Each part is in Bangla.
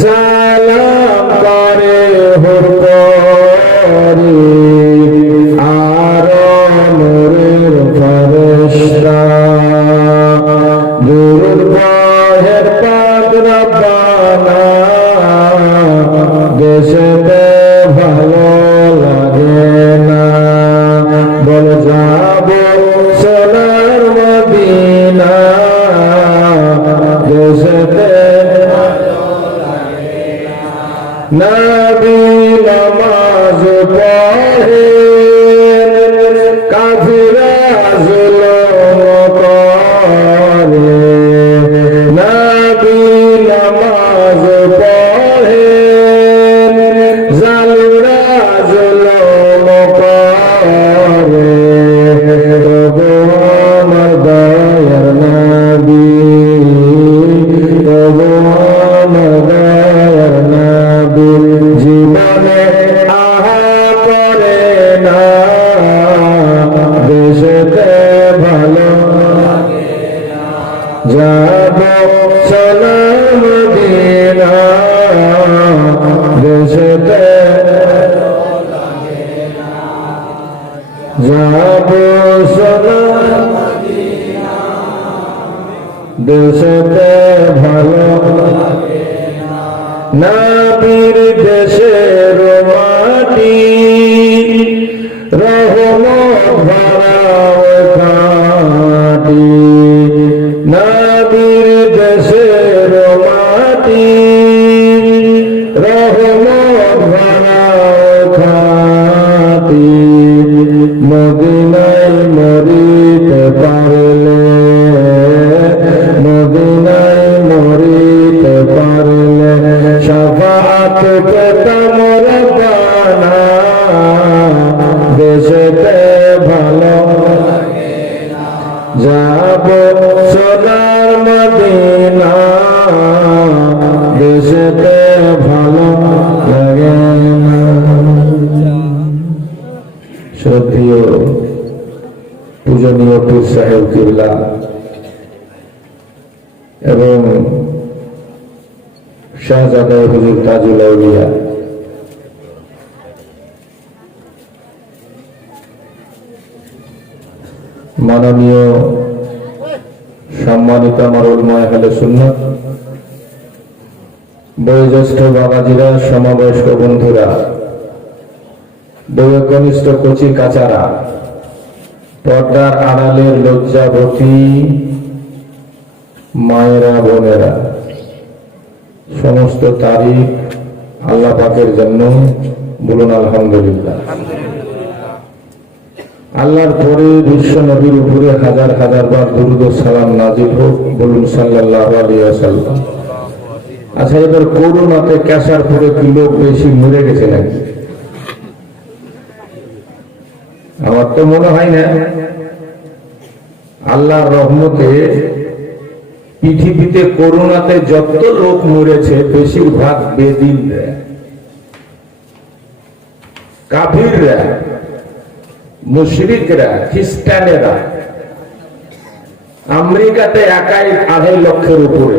সালাম করে হুরপরি আর নূরের ফেরেশতা দুরূদ পড়ে পাক রব্বানা দেশেতে ভালো লাগে না বল যাবো সোনার মদিনা দেশেতে নবী নামাজ পড়ে কাফিরা জুলুম করে নবী নামাজ পড়ে জালিমরা জুলুম করে তবু আমার দয়ার নবী তবু আমার দয়ার নবী জীবনে আহা করে না দেশেতে ভালো যাব সালাম মদিনা দেশেতে যাব সালাম দেশেতে ভালো নবীর দেশের মাটি রহমত ভরাও খাটি নবীর দেশের মাটি রহমত ভরাও খাটি মদিনায় মরিতে পারলে মদিনায় মরিতে পারলে শাফাআত পেতাম রব্বানা দেশেতে ভালো যাব সোনার মদিনা দেশেতে ভালো লাগে না। শ্রদ্ধেয় পূজনীয় পীর সাহেব কিবলা এবং শাহজাদা হুজুর তাজুল আউলিয়া মাননীয় সম্মানিত আমার উলমায়ে আহলে সুন্নাত বয়োজ্যেষ্ঠ বাবাজিরা সমবয়স্ক বন্ধুরা বয়োকনিষ্ঠ কচি কাচারা পর্দার আড়ালের লজ্জাবতী মায়েরা বোনেরা সমস্ত তারিফ আল্লাহ পাকের জন্য বলুন আলহামদুলিল্লাহ। আল্লাহর পরে বিশ্ব নবীর উপরে হাজার হাজার বার দুরূদ ও সালাম নাজিল হোক বলুন সাল্লাল্লাহু আলাইহি ওয়াসাল্লাম। আচ্ছা, এবার করোনাতে ক্যাসার পরে কি লোক বেশি মরে গেছে নাকি? আমার তো মনে হয় না। আল্লাহর রহমতে পৃথিবীতে করোনাতে যত লোক মরেছে বেশিরভাগ বেদিনরা, কাফিররা, মুশরিকরা, খ্রিস্টানেরা। আমেরিকাতে একাই 2.5 লক্ষের উপরে,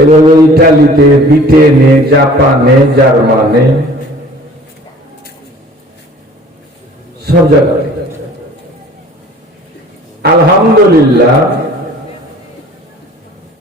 এভাবে ইটালিতে, ব্রিটেনে, জাপানে, জার্মানে, সব জায়গাতে। আলহামদুলিল্লাহ